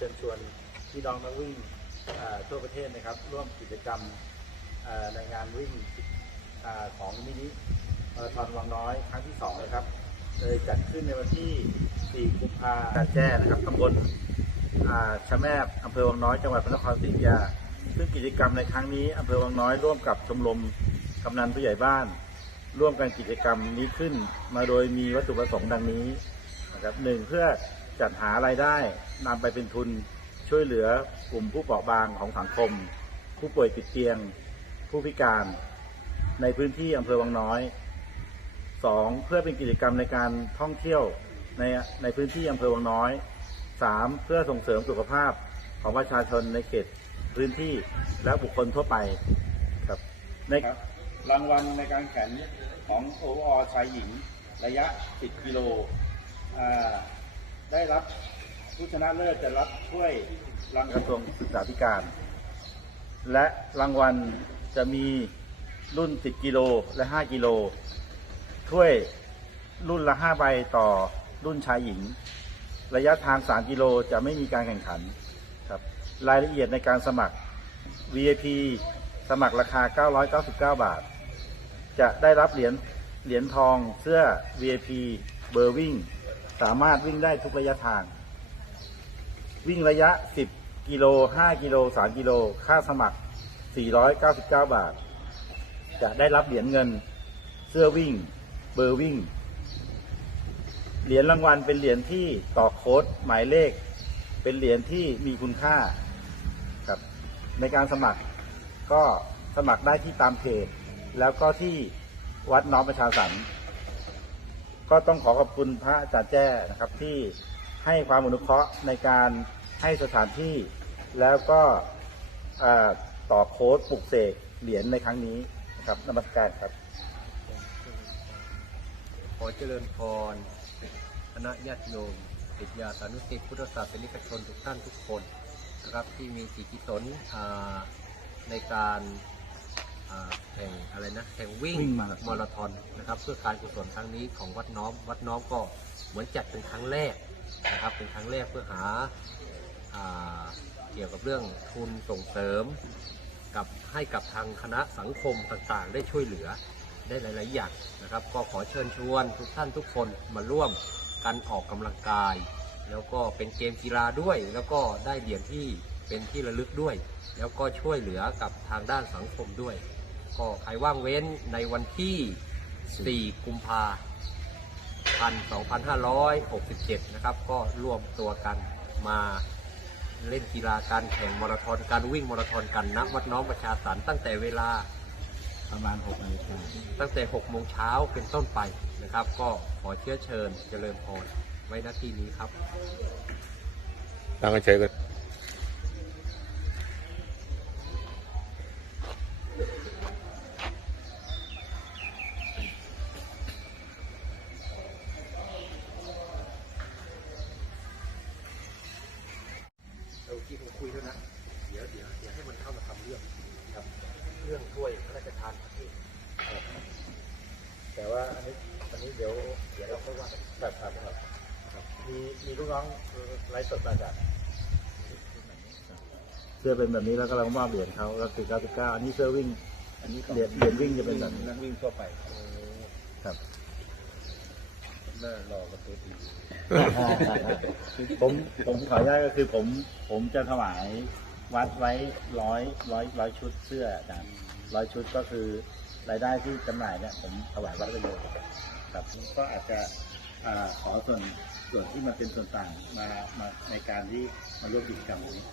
ชิญชวนพี่น้องนักวิ่งทั่วประเทศนะครับ ร่วมกิจกรรมในงานวิ่งอของมินิมาราธอนวังน้อยครั้งที่สองนะครับเลยจัดขึ้นในวันที่ 4 กุมภาพันธ์แจ้นะครับตำบลอ่าชะแมบอำเภอวังน้อย จังหวัดพระนครศรีอยุธยา ซึ่งกิจกรรมในครั้งนี้อำเภอวังน้อยร่วมกับชมรมกำนันผู้ใหญ่บ้าน ร่วมกันกิจกรรมนี้ขึ้น มาโดยมีวัตถุประสงค์ดังนี้นะครับหนึ่งเพื่อ จัดหารายได้นำไปเป็นทุนช่วยเหลือกลุ่มผู้เปราะบางของสังคม ผู้ป่วยติดเตียง ผู้พิการ ในพื้นที่อำเภอวังน้อยสองเพื่อเป็นกิจกรรมในการท่องเที่ยวในในพื้นที่อำเภอวังน้อยสามเพื่อส่งเสริมสุขภาพของประชาชนในเขตพื้นที่และบุคคลทั่วไปครับในรางวัลในการแข่งของโอเวอชายหญิง ระยะ 10 กิโลอ่า ได้รับผู้ชนะเลิศจะรับถ้วยรางกระทรวงศึกษาธิการ และรางวัลจะมีรุ่น 10 กิโลและ 5 กิโล ถ้วยรุ่นละ 5 ใบต่อรุ่นชายหญิง ระยะทาง 3 กิโลจะไม่มีการแข่งขันครับ รายละเอียดในการสมัคร VIP สมัครราคา 999 บาท จะได้รับเหรียญเหรียญทองเสื้อ VIP เบอร์วิ่ง สามารถวิ่งได้ทุกระยะทาง วิ่งระยะ 10 กิโล 5 กิโล 3 กิโล ค่าสมัคร 499 บาท จะได้รับเหรียญเงิน เสื้อวิ่ง เบอร์วิ่ง เหรียญรางวัลเป็นเหรียญที่ต่อโค้ดหมายเลข เป็นเหรียญที่มีคุณค่าครับในการสมัครก็สมัครได้ที่ตามเพจแล้วก็ที่วัดน้อมประชาสรรค์ ก็ต้องขอขอบคุณพระอาจารย์แจ้นะครับที่ให้ความอนุเคราะห์ในการให้สถานที่ แล้วก็ต่อโค้ดปลุกเสกเหรียญในครั้งนี้นะครับนมัสการครับ ขอเจริญพรคณะญาติโยมศิษยาสานุสิษย์พุทธศาสนิกชนทุกท่านทุกคนนะครับที่มีจิตกุศลอ่าในการ อะไรนะแข่งวิ่งวิ่งมาราธอนมาราธอนนะครับ เพื่อการกุศลครั้งนี้ของวัดน้อม วัดน้อมก็เหมือนจัดเป็นครั้งแรกนะครับ เป็นครั้งแรกเพื่อหาอ่าเกี่ยวกับเรื่องทุนส่งเสริม กับให้กับทางคณะสังคมต่างๆ ได้ช่วยเหลือได้หลาย ๆ อย่างนะครับ ก็ขอเชิญชวนทุกท่านทุกคนมาร่วมกันออกกำลังกาย แล้วก็เป็นเกมกีฬาด้วย แล้วก็ได้เหรียญที่เป็นที่ระลึกด้วย แล้วก็ช่วยเหลือกับทางด้านสังคมด้วย ก็ใครว่างเว้นในวันที่ 4 กุมภาพันธ์2567 นะครับ ก็ร่วมตัวกันมาเล่นกีฬาการแข่งมาราธอนการวิ่งมาราธอนกันณวัดน้องประชาสรรค์ตั้งแต่เวลาประมาณ6นาฬิกาตั้งแต่6โมงเช้าเป็นต้นไปนะครับ ก็ขอเชื้อเชิญเจริญพรไว้หน้าที่นี้ครับตั้งเฉยๆกัน เราที่ผมคุยแล้วนะ เดี๋ยวเดี๋ยวเดี๋ยวให้มันเข้ามาทำเรื่องครับ เรื่องถ้วยพระราชทานประเทศแต่ว่าอันนี้อันนี้เดี๋ยวเดี๋ยวเราค่อยว่ากันแบบครับครับครับ มีมีลูกน้องไลฟ์สดมาจากเสื้อเป็นแบบนี้แล้วก็เรามอบเหรียญเขาแล้วคือ99อันนี้เสื้อวิ่ง อันนี้เหรียญเหรียญวิ่งจะเป็นแบบนี้นักวิ่งทั่วไปครับหน้ารอกับตัวที ผมผมขออนุญาตก็คือผมผมจะถวายวัดไว้ร้อยร้อยร้อยชุดเสื้ออาจารย์ร้อยชุดก็คือรายได้ที่จำหน่ายเนี่ยผมถวายวัดประโยชน์ครับก็อาจจะขอส่วนส่วนที่มันเป็นส่วนต่างมามาในการที่มาร่วมกิจกรรมนี้